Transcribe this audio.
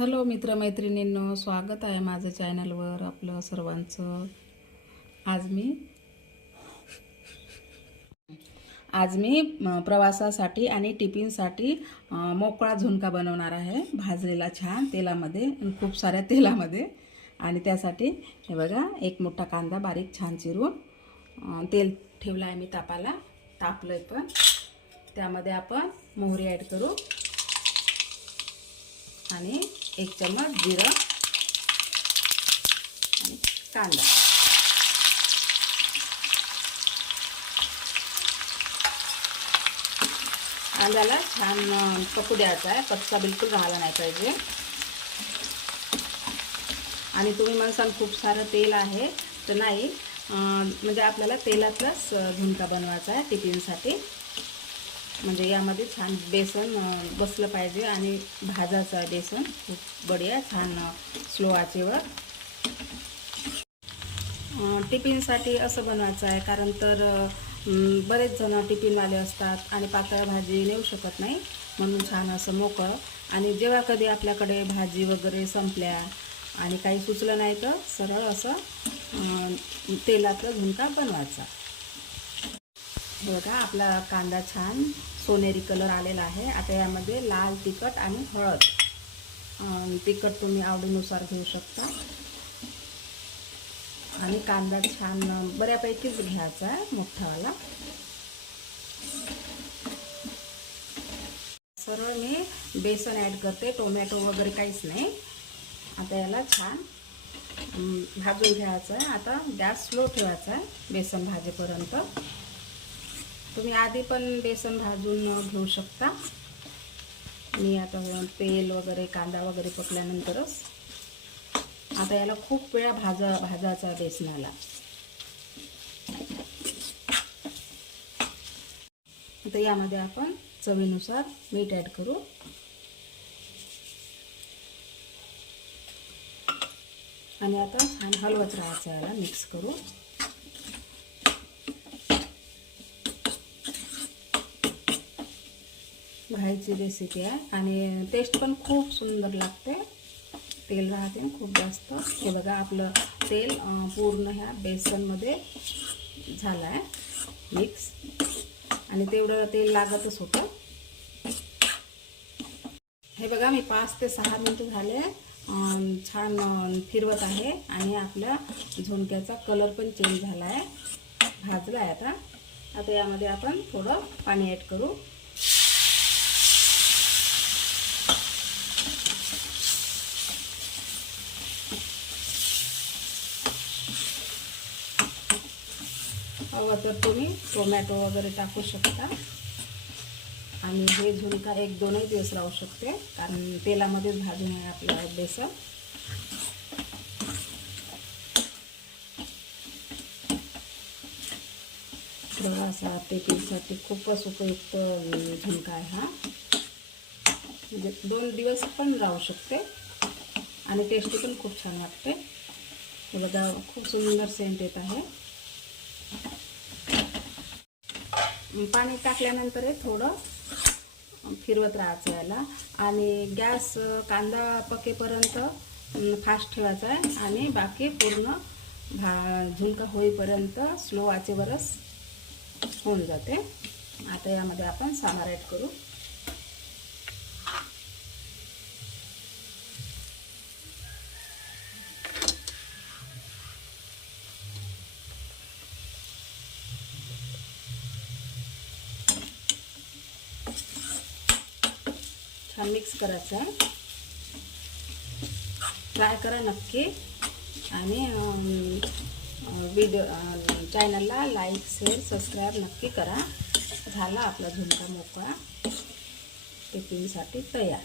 Hello मित्रमैत्रिणींनो स्वागत आहे माझं चॅनलवर आपलं सर्वांचं. आज मी आज मी प्रवासासाठी आणि टिफिनसाठी मोकळा झुणका बनवणार आहे. भाजलेला छान तेलामध्ये खूप साऱ्या तेलामध्ये. आणि त्यासाठी हे बघा एक मोठा कांदा बारीक छान चिरून तेल ठेवलं आहे मी तापाला. तापलं आहे पण. त्यामध्ये आपण मोहरी ॲड करू. आणि एक चम्मच जिरं आणि कांदा. कांद्याला छान पकू द्यायचा आहे. कच्चा बिलकुल राहिला नाही पाहिजे. आणि तुम्ही म्हणसाल खूप सारं तेल आहे. तर नाही म्हणजे आपल्याला तेलातलाच झुणका बनवायचा आहे टिफिनसाठी. म्हणजे यामध्ये छान बेसन बसलं पाहिजे आणि भाजायचं आहे बेसन. खूप बढिया छान स्लो आचेवर. टिफिनसाठी असं बनवायचं आहे कारण तर बरेच जण टिफिनवाले असतात आणि पातळ भाजी नेऊ शकत नाही म्हणून छान असं मोकळं. आणि जेव्हा कधी आपल्याकडे भाजी वगैरे संपल्या आणि काही सुचलं नाही तर सरळ असं तेलातलं झुणका बनवायचा. बघा आपला कांदा छान सोनेरी कलर आलेला आहे. आता यामध्ये लाल तिखट आणि हळद. तिखट तुम्ही आवडीनुसार घेऊ शकता. आणि कांदा छान बऱ्यापैकीच घ्यायचा आहे मोठावाला सरळ मी बेसन ॲड करते. टोमॅटो वगैरे काहीच नाही. आता याला छान भाजून घ्यायचं आहे. आता गॅस स्लो ठेवायचा आहे बेसन भाजेपर्यंत. तुम्ही आधी पण बेसन भाजून घेऊ शकता. मी आता तेल वगैरे कांदा वगैरे पकल्यानंतरच आता याला खूप वेळा भाजा भाजायचा बेसनाला. आता यामध्ये आपण चवीनुसार मीठ ॲड करू. आणि आता छान हलवत राहायचं याला मिक्स करू. बाहेरची रेसिपी आहे. आणि टेस्ट पण खूप सुंदर लागते. तेल राहते खूप जास्त. हे बघा आपलं तेल पूर्ण ह्या बेसनमध्ये झालं आहे मिक्स आणि तेवढं तेल लागतच होतं. हे बघा मी पाच ते सहा मिनटं झाले. छान फिरवत आहे. आणि आपल्या झुणक्याचा कलर पण चेंज झाला आहे भाजला आहे आता. आता यामध्ये आपण थोडं पाणी ॲड करू. हवं तर तुम्ही टोमॅटो वगैरे टाकू शकता. आणि हे झुणका एक दोनही दिवस राहू शकते कारण तेलामध्येच भाजून आहे आपलं बेसन. थोडासा टिफिनसाठी खूपच उपयुक्त झुणका आहे हा. म्हणजे दोन दिवस पण राहू शकते आणि टेस्टी पण खूप छान वाटते. हे बघा खूप सुंदर सेंट येत आहे. पाणी टाकल्यानंतर हे थोडं फिरवत राहायचं याला. आणि गॅस कांदा पकेपर्यंत फास्ट ठेवायचा आहे. आणि बाकी पूर्ण भा झुणका होईपर्यंत स्लो आचेवरच होऊन जाते. आता यामध्ये आपण सामार ॲड करू. छान मिक्स करायचं. आहे ट्राय करा नक्की. आणि व्हिडिओ चॅनलला लाईक शेअर सबस्क्राईब नक्की करा. झाला आपला झुणका मोकळा. टिफिनसाठी तयार.